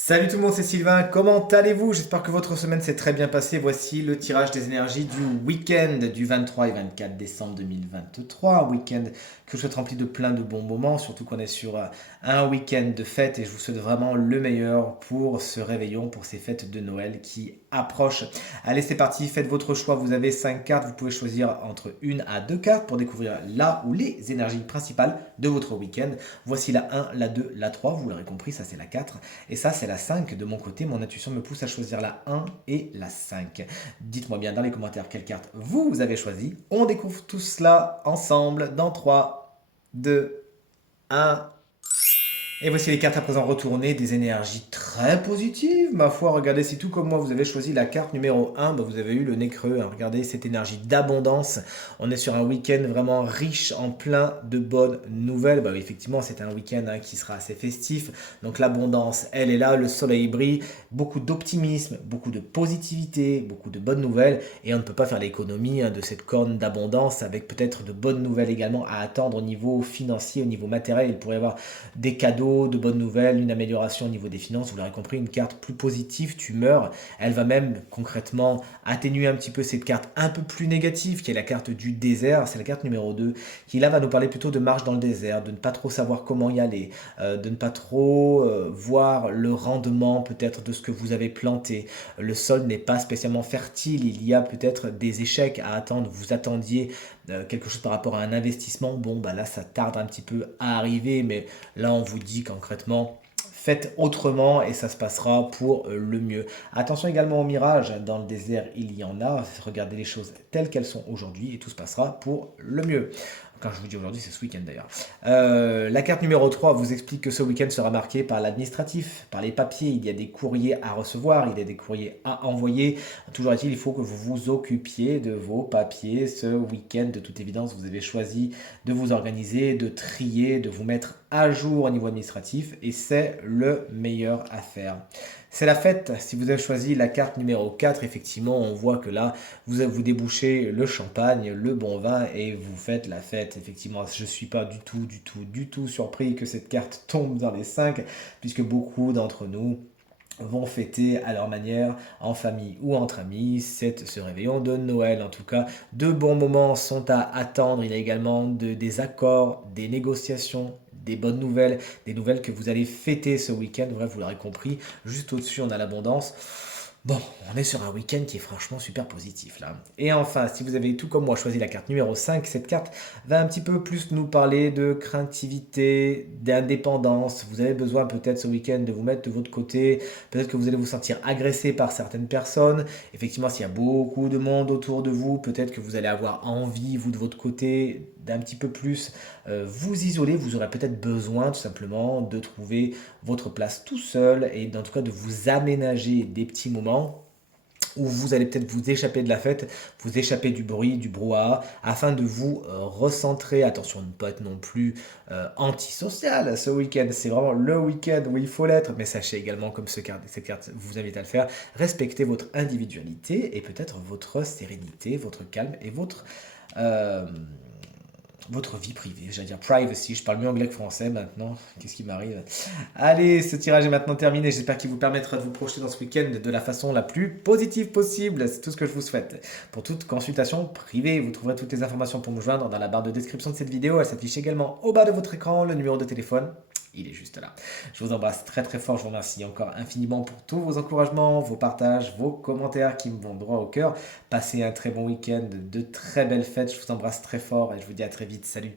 Salut tout le monde, c'est Sylvain, comment allez-vous? J'espère que votre semaine s'est très bien passée. Voici le tirage des énergies du week-end du 23 et 24 décembre 2023. Un week-end que je souhaite rempli de plein de bons moments, surtout qu'on est sur un week-end de fête et je vous souhaite vraiment le meilleur pour ce réveillon, pour ces fêtes de Noël qui approchent. Allez, c'est parti, faites votre choix. Vous avez 5 cartes, vous pouvez choisir entre une à deux cartes pour découvrir la ou les énergies principales de votre week-end. Voici la 1, la 2, la 3, vous l'aurez compris, ça c'est la 4. Et ça, c'est la 5 de mon côté. Mon intuition me pousse à choisir la 1 et la 5. Dites-moi bien dans les commentaires quelle carte vous avez choisi. On découvre tout cela ensemble dans 3, 2, 1. Et voici les cartes à présent retournées, des énergies très positives, ma foi. Regardez, si tout comme moi vous avez choisi la carte numéro 1, bah, vous avez eu le nez creux, hein. Regardez cette énergie d'abondance. On est sur un week-end vraiment riche en plein de bonnes nouvelles. Bah, oui, effectivement, c'est un week-end qui sera assez festif. Donc l'abondance, elle est là, le soleil brille, beaucoup d'optimisme, beaucoup de positivité, beaucoup de bonnes nouvelles. Et on ne peut pas faire l'économie de cette corne d'abondance avec peut-être de bonnes nouvelles également à attendre au niveau financier, au niveau matériel. Il pourrait y avoir des cadeaux, de bonnes nouvelles, une amélioration au niveau des finances. Vous l'aurez compris, une carte plus positive, tu meurs. Elle va même concrètement atténuer un petit peu cette carte un peu plus négative, qui est la carte du désert. C'est la carte numéro 2, qui là va nous parler plutôt de marche dans le désert, de ne pas trop savoir comment y aller, de ne pas trop voir le rendement peut-être de ce que vous avez planté. Le sol n'est pas spécialement fertile, il y a peut-être des échecs à attendre. Vous attendiez quelque chose par rapport à un investissement. Bon, bah là, ça tarde un petit peu à arriver, mais là, on vous dit concrètement, faites autrement et ça se passera pour le mieux. Attention également au mirage, dans le désert, il y en a. Regardez les choses telles qu'elles sont aujourd'hui et tout se passera pour le mieux. Quand je vous dis aujourd'hui, c'est ce week-end d'ailleurs. La carte numéro 3 vous explique que ce week-end sera marqué par l'administratif, par les papiers. Il y a des courriers à recevoir, il y a des courriers à envoyer. Toujours est-il, il faut que vous vous occupiez de vos papiers ce week-end. De toute évidence, vous avez choisi de vous organiser, de trier, de vous mettre à jour au niveau administratif et c'est le meilleur à faire. C'est la fête. Si vous avez choisi la carte numéro 4, effectivement, on voit que là, vous débouchez le champagne, le bon vin et vous faites la fête. Effectivement, je ne suis pas du tout surpris que cette carte tombe dans les 5, puisque beaucoup d'entre nous vont fêter à leur manière, en famille ou entre amis, ce réveillon de Noël. En tout cas, de bons moments sont à attendre. Il y a également des accords, des négociations, des bonnes nouvelles, des nouvelles que vous allez fêter ce week-end. Bref, vous l'aurez compris, juste au-dessus, on a l'abondance. Bon, on est sur un week-end qui est franchement super positif là. Et enfin, si vous avez tout comme moi choisi la carte numéro 5, cette carte va un petit peu plus nous parler de craintivité, d'indépendance. Vous avez besoin peut-être ce week-end de vous mettre de votre côté. Peut-être que vous allez vous sentir agressé par certaines personnes. Effectivement, s'il y a beaucoup de monde autour de vous, peut-être que vous allez avoir envie, vous de votre côté, d'un petit peu plus vous isoler. Vous aurez peut-être besoin tout simplement de trouver votre place tout seul et en tout cas de vous aménager des petits moments où vous allez peut-être vous échapper de la fête, vous échapper du bruit, du brouhaha, afin de vous recentrer. Attention, ne pas être non plus antisocial ce week-end. C'est vraiment le week-end où il faut l'être, mais sachez également, comme cette carte vous invite à le faire, respectez votre individualité et peut-être votre sérénité, votre calme et euh, votre vie privée, j'allais dire privacy, je parle mieux anglais que français maintenant, qu'est-ce qui m'arrive? Allez, ce tirage est maintenant terminé, j'espère qu'il vous permettra de vous projeter dans ce week-end de la façon la plus positive possible, c'est tout ce que je vous souhaite. Pour toute consultation privée, vous trouverez toutes les informations pour me joindre dans la barre de description de cette vidéo, elle s'affiche également au bas de votre écran, le numéro de téléphone. Il est juste là. Je vous embrasse très très fort, je vous remercie encore infiniment pour tous vos encouragements, vos partages, vos commentaires qui me vont droit au cœur. Passez un très bon week-end, de très belles fêtes, je vous embrasse très fort et je vous dis à très vite, salut.